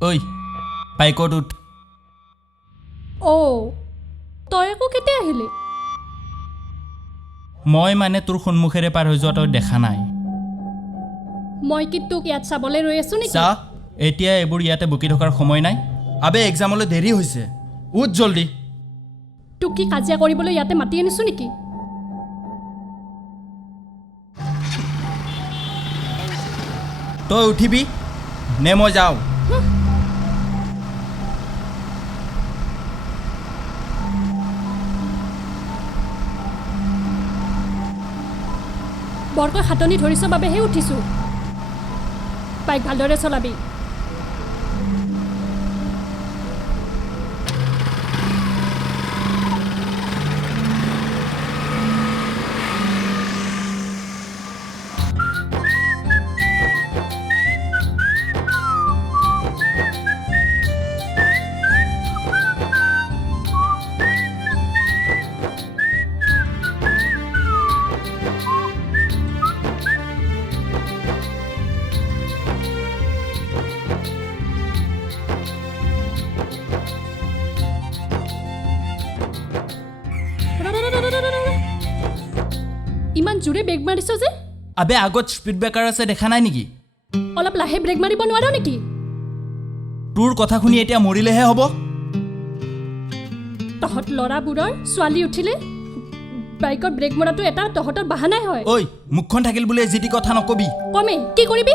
ঐ বাইকত উঠ তই আকৌ কেতিয়া আহিলি মই মানে তোৰ সন্মুখেৰে পাৰ হৈ যোৱা তই দেখা নাই মই কি তোক ইয়াত চাবলৈ ৰৈ আছো নেকি চা এতিয়া এইবোৰ ইয়াতে বকি থকাৰ সময় নাই আবে এক্সামলৈ দেৰি হৈছে উঠ জলদি তোক কি কাজিয়া কৰিবলৈ ইয়াতে মাতি আনিছো নেকি তই উঠিবি নে মই যাওঁ বৰকৈ হাতনি ধৰিছ বাবেহে উঠিছো বাইক ভালদৰে চলাবি ইমান জোৰে ব্ৰেক মাৰিছ যে আবে আগত স্পীড ব্ৰেকাৰ আছে দেখা নাই নেকি অলপ লাহে ব্ৰেক মাৰিব নোৱাৰ নেকি তোৰ কথা শুনি এতিয়া মৰিলেহে হ'ব তহঁত ল'ৰাবোৰৰ ছোৱালী উঠিলে বাইকত ব্ৰেক মৰাটো এটা তহঁতৰ বাহানাই হয় ঐ মুখখন থাকিল বুলি যি টি কথা নকবি কমে কি কৰিবি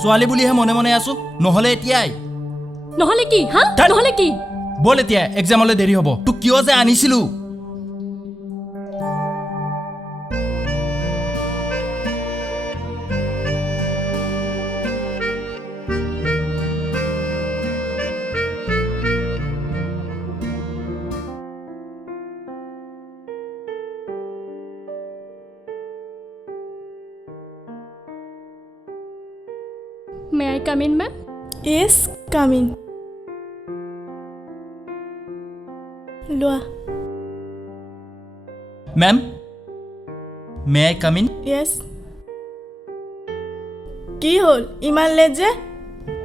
ছোৱালী বুলিহে মনে মনে আছো নহ'লে এতিয়াই নহ'লে কি হা নহ'লে কি বল এতিয়া এক্সামলৈ দেৰি হ'ব তোক কিয় যে আনিছিলো May I come in, ma'am? Yes, come in. Loa. Ma'am, may I come in? Yes. কি হ'ল ইমান লেট যে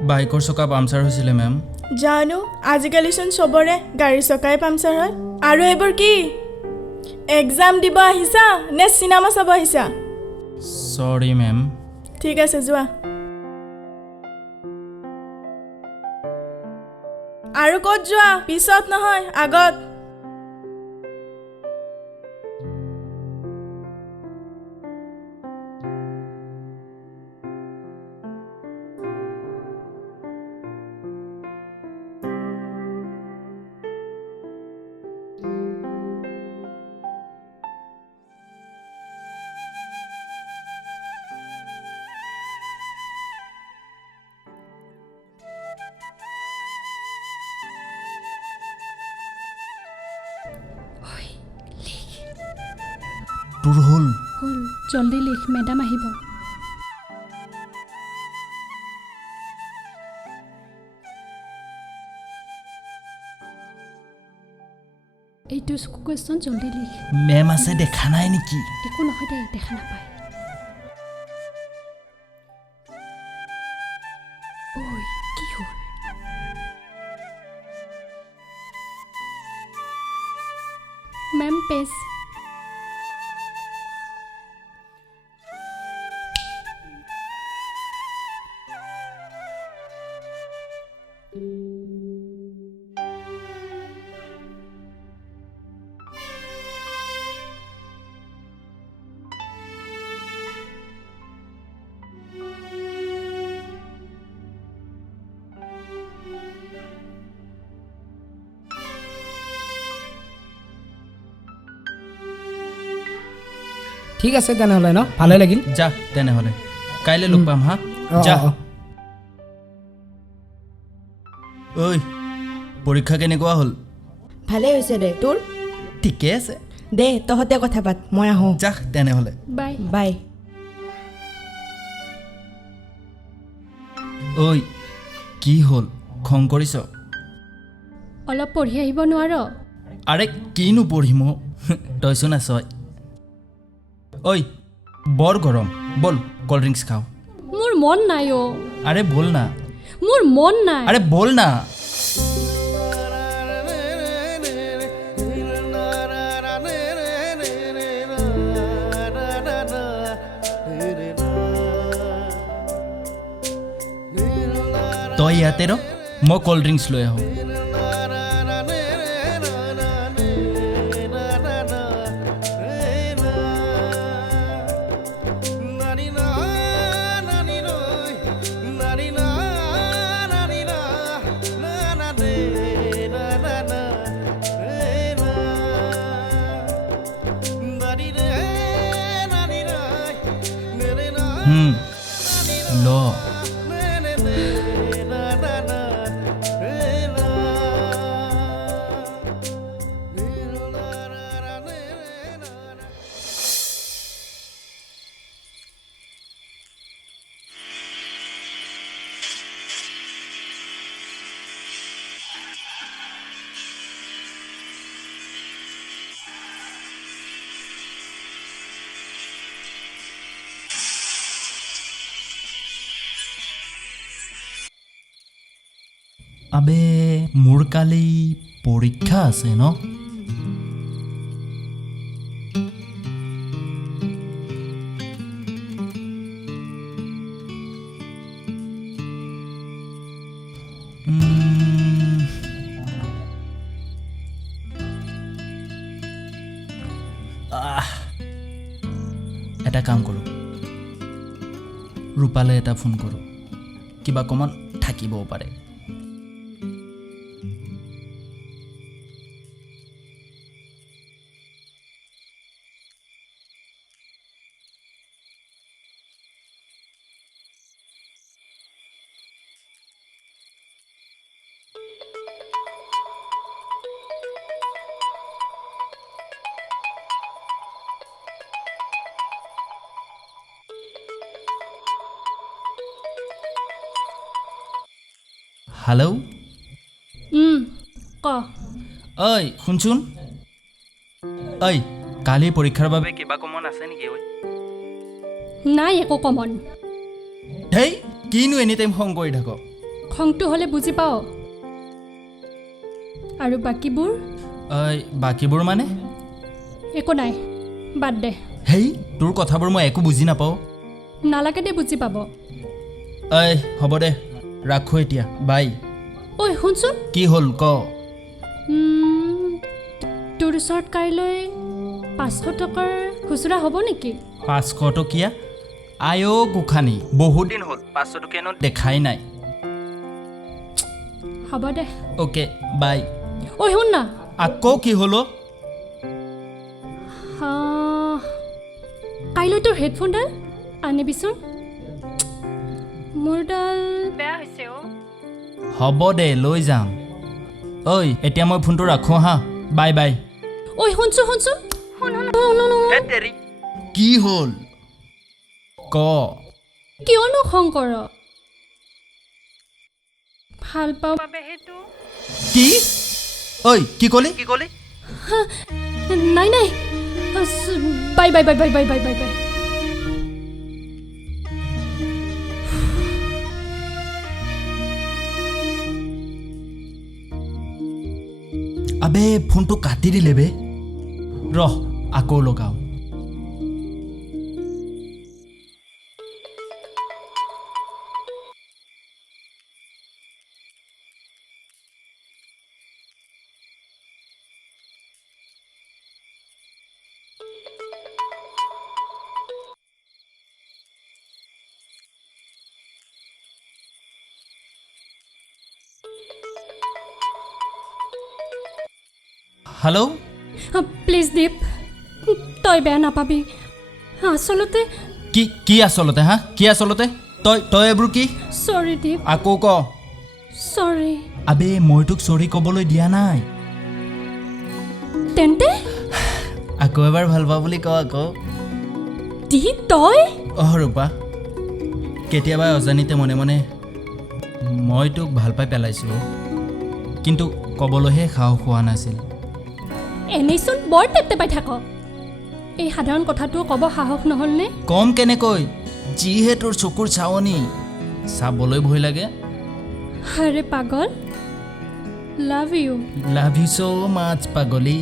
বাইকৰ চকা পামচাৰ হৈছিলে মেম জানো আজিকালিচোন চবৰে গাড়ী চকাই পামচাৰ হয় আৰু এইবোৰ কি এক্সাম দিব আহিছা নে চিনেমা চাব আহিছা সৰি মেম ঠিক আছে যোৱা আৰু ক'ত যোৱা পিছত নহয় আগত তোৰ হ'ল জলদি লিখ মেডাম আহিব এইটো কুৱেশ্যন জলদি লিখ মেম আছে দেখা নাই নেকি একো নহয় দে দেখা নাপায় ঐ কি হ'ল মেম পেজ ঠিক আছে তেনেহ'লে ন ভালে লাগিল যা তেনেহ'লে কাইলৈ লগ পাম হা যা ঐ পৰীক্ষা কেনেকুৱা হ'ল ভালে হৈছে দে তোৰ ঠিকে আছে দে তহঁতে কথা পাত মই আহোঁ যা তেনেহ'লে বাই বাই ঐ কি হ'ল খং কৰিছ অলপ পঢ়ি আহিব নোৱাৰ আৰে কিনো পঢ়িম তইচোন আছই ঐ বৰ গৰম বল কোল্ড ড্ৰিংকছ খাওঁ মোৰ মন নাই আৰে বল না মোৰ মন নাই আৰে বল না তই ইয়াতে ৰ মই ক'ল্ড ড্ৰিংকছ লৈ আহোঁ ল আবে মোৰ কালি পৰীক্ষা আছে ন এটা কাম কৰোঁ ৰূপালৈ এটা ফোন কৰোঁ কিবা অকণমান থাকিবও পাৰে হেল্ল' ক ঐ শুনচোন ঐ কালি পৰীক্ষাৰ বাবে কিবা কমন আছে নেকি ঐ নাই একো কমন হেই কিনো এনি টাইম খং কৰি থাক খংটো হ'লে বুজি পাওঁ আৰু বাকীবোৰ ঐ বাকীবোৰ মানে একো নাই বাদ দে হেই তোৰ কথাবোৰ মই একো বুজি নাপাওঁ নালাগে দে বুজি পাব ঐ হ'ব দে ৰাখোঁ এতিয়া বাই ঐ শুনচোন কি হ'ল ক তোৰ ওচৰত কাইলৈ 500 টকাৰ খুচুৰা হ'ব নেকি 500 টকীয়া আয়ো গোখানি বহুত দিন হ'ল 500 টকীয়া নোট দেখাই নাই হ'ব দে অ'কে বাই ঐ শুন না আকৌ কি হ'ল কাইলৈ তোৰ হেডফোনডাল আনিবিচোন মোৰডাল বেয়া হৈছে হ'ব দে লৈ যাম ঐ এতিয়া মই ফোনটো ৰাখোঁ হা বাই বাই ঐ শুনচোন কি হ'ল ক কিয়নো খং কৰ ভাল পাওঁ বাবে সেইটো কি ঐ কি ক'লি নাই নাই bye bye bye bye bye bye bye bye আবে ফোনটো কাটি দিলে বে ৰহ আকৌ লগাওঁ হেল্ল' প্লিজ দীপ তই বেয়া নাপাবি আচলতে কি কি আচলতে হা কি আচলতে তই তই এইবোৰ কি চৰি দীপ আকৌ ক চৰি আবে মই তোক চৰি ক'বলৈ দিয়া নাই তেন্তে আকৌ এবাৰ ভাল পা বুলি ক আকৌ দীপ তই ৰূপা কেতিয়াবা অজানিতে মনে মনে মই তোক ভাল পাই পেলাইছোঁ কিন্তু ক'বলৈহে সাহস হোৱা নাছিল এনেইচোন বৰ টেপটে পাই থাক এই সাধাৰণ কথাটো ক'ব সাহস নহ'লনে কম কেনেকৈ যিহে তোৰ চকুৰ চাৱনি চাবলৈ ভয় লাগে আৰে পাগল love you love you so' মাছ পাগলী